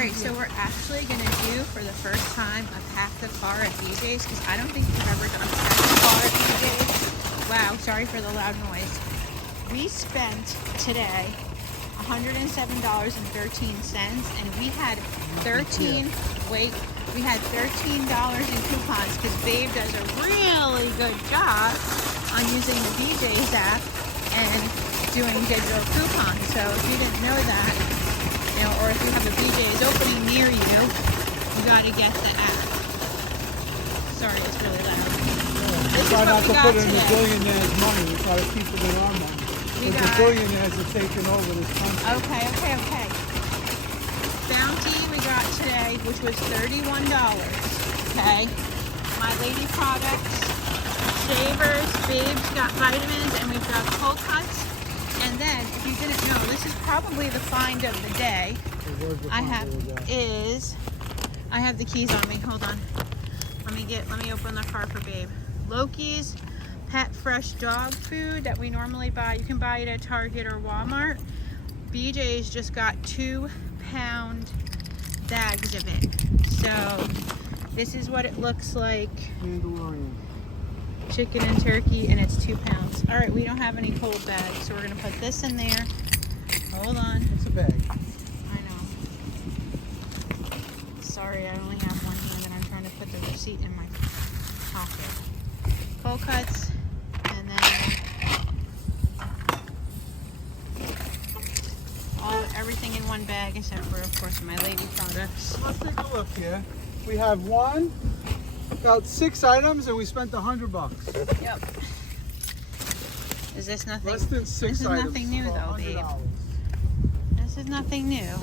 Alright, so we're actually going to do, for the first time, a pack the car at BJ's, because I don't think we've ever done a pack the car at BJ's. Wow, sorry for the loud noise. We spent today $107.13, and we had $13 in coupons, because Babe does a really good job on using the BJ's app and doing digital coupons. So if you didn't know that, you know, or if you have a BJ's opening near you, you got to get the app. Sorry, it's really loud. This is try what not we to got put it in the today. billionaire's money. We try to keep it in our money. Because the billionaires are taking over this country. Okay. Bounty we got today, which was $31. Okay. My Lady products, shavers, Babe's got vitamins, and we've got cold cuts. And then, if you didn't know, this is probably the find of the day. I have the keys on me. Hold on. Let me open the car for Babe. Loki's Pet Fresh dog food that we normally buy. You can buy it at Target or Walmart. BJ's just got 2-pound bags of it. So this is what it looks like. Mandalorian. Chicken and turkey, and it's 2 pounds. All right, we don't have any cold bags, so we're gonna put this in there. Hold on. It's a bag. I know. Sorry, I only have one hand, and I'm trying to put the receipt in my pocket. Cold cuts, and then everything in one bag, except for, of course, my Lady products. Let's take a look here. We have about 6 items, and we spent $100. Yep. Is this nothing? Less than 6 This is items. nothing new, for though, $100. babe. This is nothing new.